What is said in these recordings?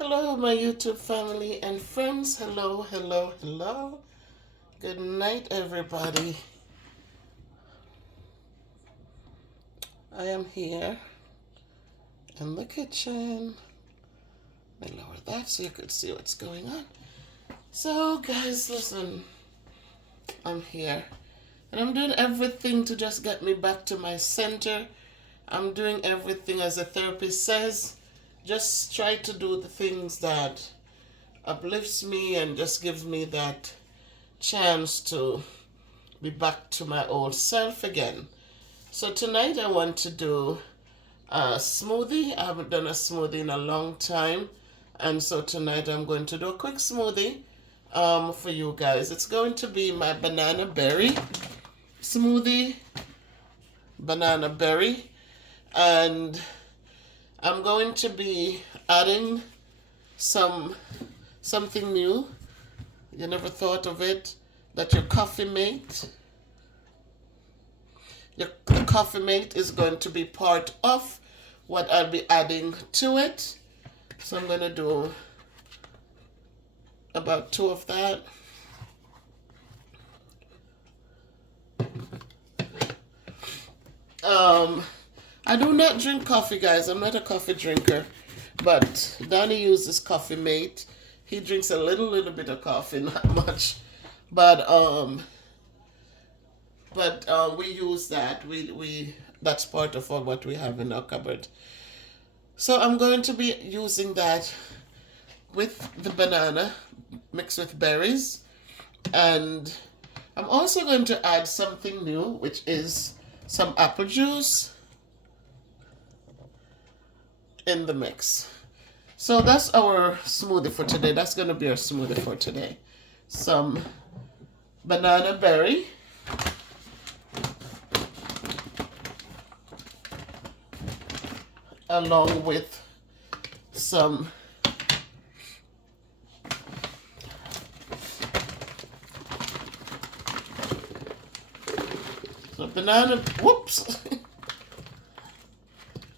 Hello, my YouTube family and friends. Hello, hello, hello. Good night, everybody. I am here in the kitchen. Let me lower that so you could see what's going on. So, guys, listen. I'm here. And I'm doing everything to just get me back to my center. I'm doing everything as a therapist says. Just try to do the things that uplifts me and just gives me that chance to be back to my old self again. So tonight I want to do a smoothie. I haven't done a smoothie in a long time. And so tonight I'm going to do a quick smoothie for you guys. It's going to be my banana berry smoothie. Banana berry. And I'm going to be adding something new. You never thought of it? That your coffee mate, the coffee mate is going to be part of what I'll be adding to it. So I'm going to do about 2 of that. I do not drink coffee, guys. I'm not a coffee drinker. But Donnie uses coffee mate. He drinks a little bit of coffee, not much. But we use that. We that's part of what we have in our cupboard. So I'm going to be using that with the banana mixed with berries, and I'm also going to add something new, which is some apple juice in the mix. So that's our smoothie for today. That's going to be our smoothie for today. Some banana berry, along with some banana, whoops.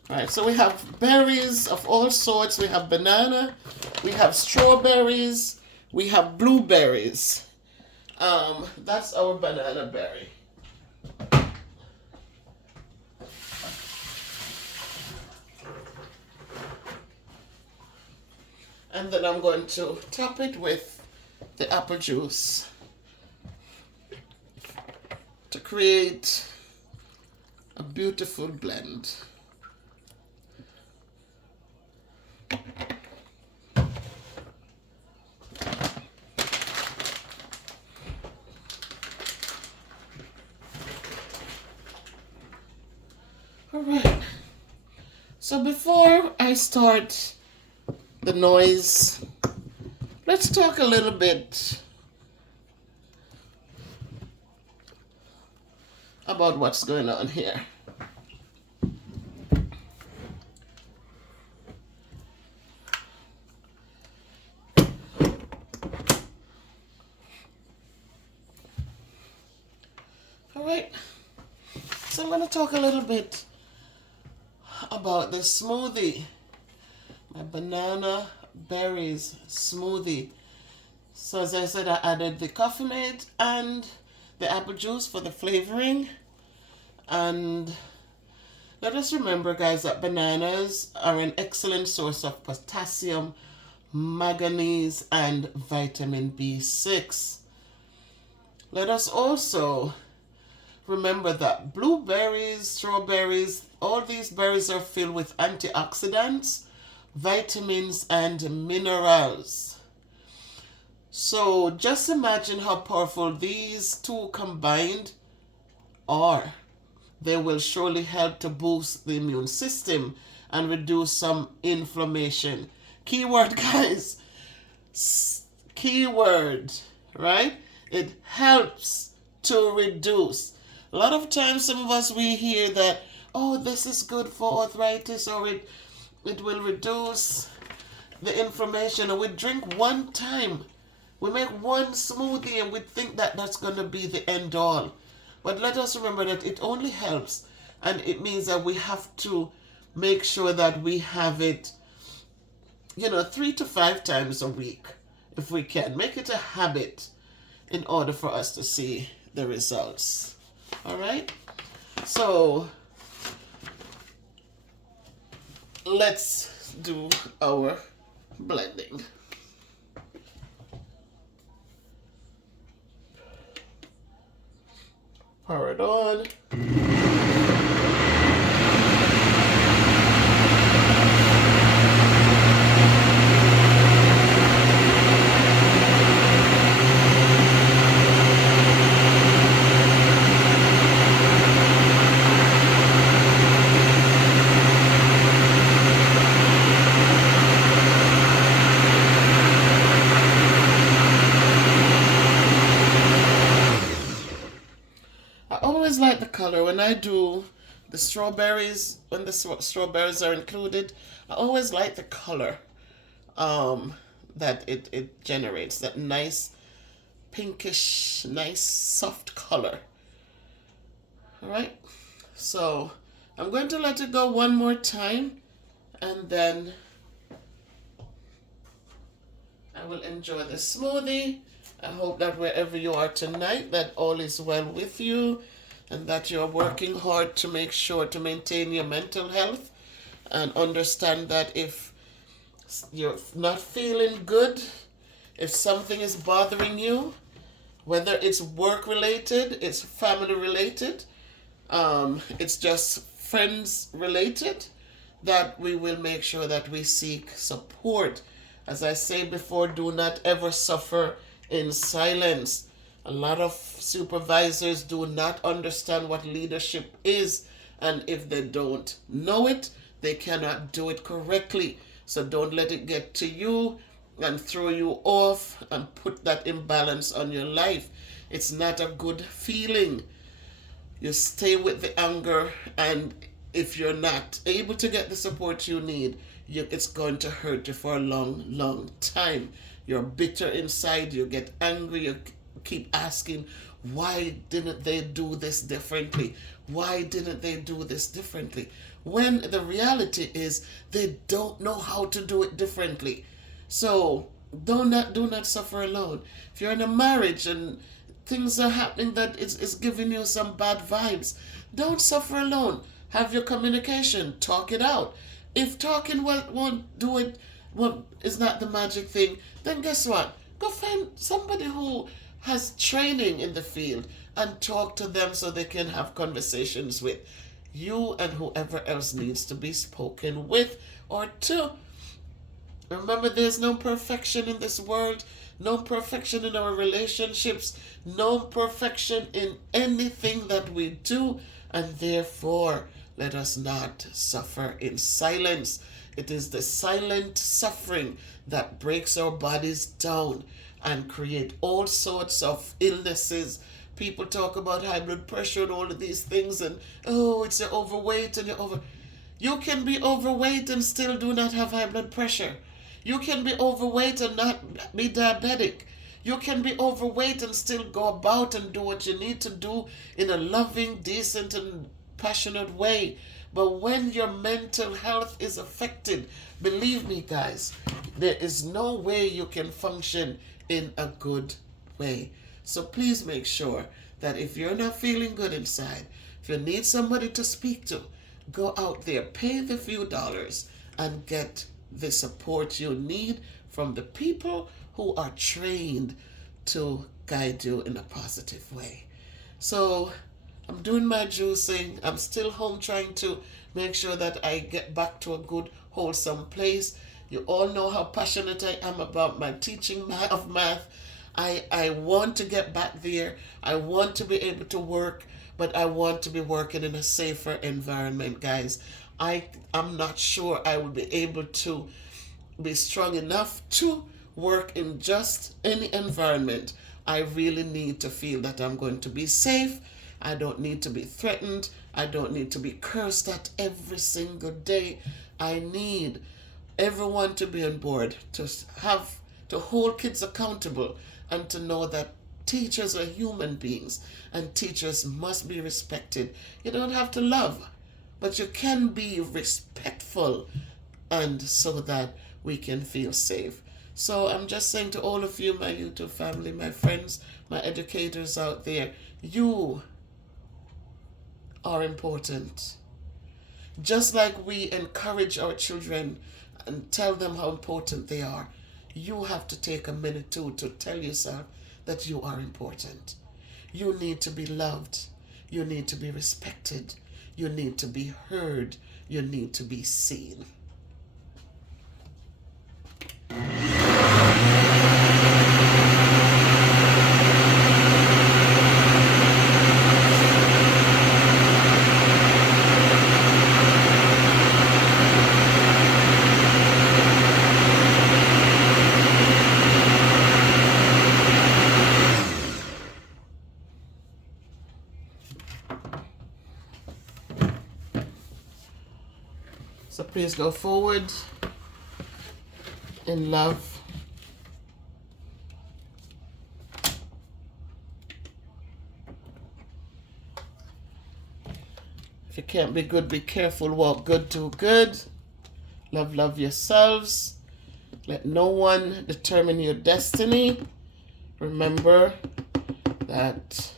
All right, so we have berries of all sorts. We have banana, we have strawberries, we have blueberries. That's our banana berry. And then I'm going to top it with the apple juice to create a beautiful blend. All right. So before I start the noise, let's talk a little bit about what's going on here. All right. So I'm going to talk a little bit about this smoothie. My banana berries smoothie. So as I said, I added the coffee mate and the apple juice for the flavoring. And let us remember, guys, that bananas are an excellent source of potassium, manganese, and vitamin B6. Let us also remember that blueberries, strawberries, all these berries are filled with antioxidants, vitamins, and minerals. So just imagine how powerful these two combined are. They will surely help to boost the immune system and reduce some inflammation. Keyword, guys. Keyword, right? It helps to reduce. A lot of times, some of us, we hear that, oh, this is good for arthritis, or it will reduce the inflammation. And we drink one time. We make one smoothie and we think that that's going to be the end all. But let us remember that it only helps. And it means that we have to make sure that we have it 3 to 5 times a week if we can. Make it a habit in order for us to see the results. All right? So let's do our blending. Pour it on. I always like the color when I do the strawberries, when the strawberries are included. I always like the color that it generates, that nice pinkish, nice soft color. All right, so I'm going to let it go one more time, and then I will enjoy the smoothie. I hope that wherever you are tonight, that all is well with you, and that you're working hard to make sure to maintain your mental health, and understand that if you're not feeling good, if something is bothering you, whether it's work related, it's family related, it's just friends related, that we will make sure that we seek support. As I say before, do not ever suffer in silence. A lot of supervisors do not understand what leadership is, and if they don't know it, they cannot do it correctly. So don't let it get to you and throw you off and put that imbalance on your life. It's not a good feeling. You stay with the anger, and if you're not able to get the support you need, it's going to hurt you for a long, long time. You're bitter inside, you get angry, you keep asking, why didn't they do this differently? Why didn't they do this differently? When the reality is they don't know how to do it differently. So do not suffer alone. If you're in a marriage and things are happening that is giving you some bad vibes, don't suffer alone. Have your communication, talk it out. If talking won't do it, is not the magic thing, then guess what? Go find somebody who has training in the field and talk to them so they can have conversations with you and whoever else needs to be spoken with or to. Remember, there's no perfection in this world, no perfection in our relationships, no perfection in anything that we do, and therefore, let us not suffer in silence. It is the silent suffering that breaks our bodies down and create all sorts of illnesses. People talk about high blood pressure and all of these things, and it's you're overweight and you're over. You can be overweight and still do not have high blood pressure. You can be overweight and not be diabetic. You can be overweight and still go about and do what you need to do in a loving, decent, and passionate way. But when your mental health is affected, believe me, guys, there is no way you can function in a good way. So please make sure that if you're not feeling good inside, if you need somebody to speak to, go out there, pay the few dollars, and get the support you need from the people who are trained to guide you in a positive way. So I'm doing my juicing. I'm still home trying to make sure that I get back to a good, wholesome place. You all know how passionate I am about my teaching of math. I want to get back there. I want to be able to work, but I want to be working in a safer environment, guys. I'm not sure I will be able to be strong enough to work in just any environment. I really need to feel that I'm going to be safe. I don't need to be threatened. I don't need to be cursed at every single day. I need everyone to be on board, to hold kids accountable, and to know that teachers are human beings and teachers must be respected. You don't have to love, but you can be respectful, and so that we can feel safe. So I'm just saying to all of you, my YouTube family, my friends, my educators out there, you are important. Just like we encourage our children and tell them how important they are, you have to take a minute too to tell yourself that you are important. You need to be loved. You need to be respected. You need to be heard. You need to be seen. So please go forward in love. If you can't be good, be careful. Walk good, do good. Love yourselves. Let no one determine your destiny. Remember that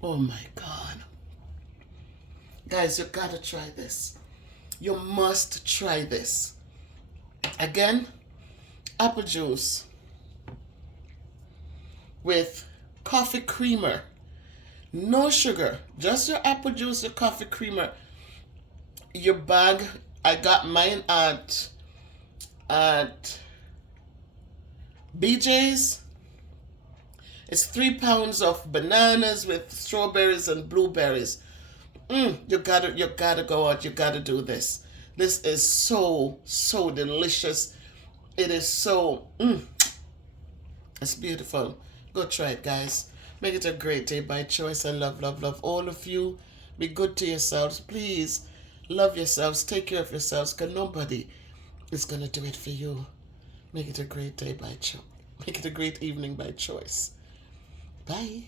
oh my God. Guys, you gotta try this. You must try this. Again, apple juice with coffee creamer. No sugar, just your apple juice, your coffee creamer. Your bag, I got mine at BJ's. It's 3 pounds of bananas with strawberries and blueberries. You gotta go out. You gotta do this. This is so delicious. It is so. It's beautiful. Go try it, guys. Make it a great day by choice. I love all of you. Be good to yourselves, please. Love yourselves. Take care of yourselves, because nobody is gonna do it for you. Make it a great day by choice. Make it a great evening by choice. Bye.